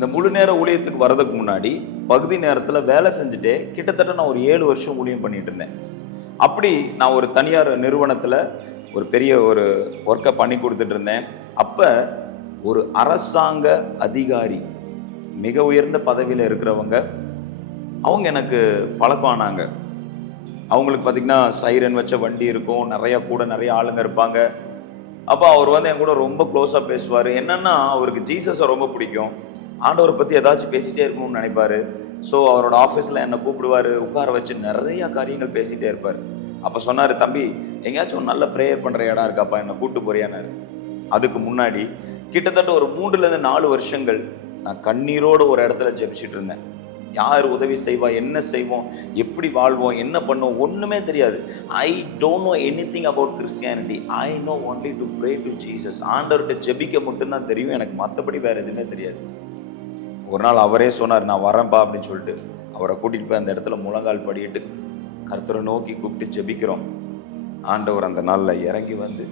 இந்த முழு நேர ஊழியத்துக்கு வர்றதுக்கு முன்னாடி பகுதி நேரத்தில் வேலை செஞ்சுட்டே கிட்டத்தட்ட நான் ஒரு 7 வருஷம் ஊழியம் பண்ணிட்டு இருந்தேன். அப்படி நான் ஒரு தனியார் நிறுவனத்தில் ஒரு பெரிய ஒரு ஒர்க்கை பண்ணி கொடுத்துட்டு இருந்தேன். அப்போ ஒரு அரசாங்க அதிகாரி, மிக உயர்ந்த பதவியில் இருக்கிறவங்க, அவங்க எனக்கு பழக்கம் ஆனாங்க. அவங்களுக்கு பார்த்திங்கன்னா சைரன் வச்ச வண்டி இருக்கும், நிறைய ஆளுங்க இருப்பாங்க. அப்போ அவர் வந்து என் கூட ரொம்ப க்ளோஸாக பேசுவார். என்னன்னா அவருக்கு ஜீசஸை ரொம்ப பிடிக்கும், ஆண்டவரை பற்றி ஏதாச்சும் பேசிகிட்டே இருக்கணும்னு நினைப்பார். ஸோ அவரோட ஆஃபீஸில் என்னை கூப்பிடுவார், உட்கார வச்சு நிறையா காரியங்கள் பேசிகிட்டே இருப்பார். அப்போ சொன்னார், தம்பி எங்கேயாச்சும் நல்ல ப்ரேயர் பண்ணுற இடம் இருக்காப்பா, என்னை கூப்பிட்டு போறியானாரு. அதுக்கு முன்னாடி கிட்டத்தட்ட ஒரு 3-4 வருஷங்கள் நான் கண்ணீரோடு ஒரு இடத்துல ஜெபிச்சுட்டு இருந்தேன். யார் உதவி செய்வா, என்ன செய்வோம், எப்படி வாழ்வோம், என்ன பண்ணுவோம், ஒன்றுமே தெரியாது. I don't know anything about Christianity. I know only to pray to Jesus. ஆண்டவர்கிட்ட ஜெபிக்க மட்டும்தான் தெரியும் எனக்கு, மற்றபடி வேறு எதுவுமே தெரியாது. ஒரு நாள் அவரே சொன்னார், நான் வரேன்பா அப்படின்னு சொல்லிட்டு அவரை கூட்டிகிட்டு போய் அந்த இடத்துல முழங்கால் படியிட்டு கர்த்தரை நோக்கி கூப்பிட்டு ஜெபிக்கிறோம். ஆண்டவர் அந்த நாளில் இறங்கி வந்து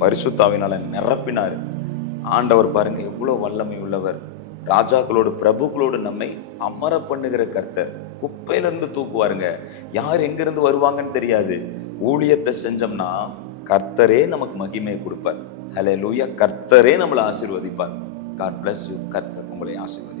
பரிசுத்தாவினால நிரப்பினார். ஆண்டவர் பாருங்க எவ்வளோ வல்லமை உள்ளவர். ராஜாக்களோடு பிரபுக்களோடு நம்மை அமர பண்ணுகிற கர்த்தர். குப்பையிலிருந்து தூக்குவாருங்க. யார் எங்கிருந்து வருவாங்கன்னு தெரியாது. ஊழியத்தை செஞ்சோம்னா கர்த்தரே நமக்கு மகிமை கொடுப்பார். ஹல்லேலூயா. கர்த்தரே நம்மளை ஆசீர்வதிப்பார். God bless you. கர்த்தர் உங்களை ஆசீர்வதிப்பார்.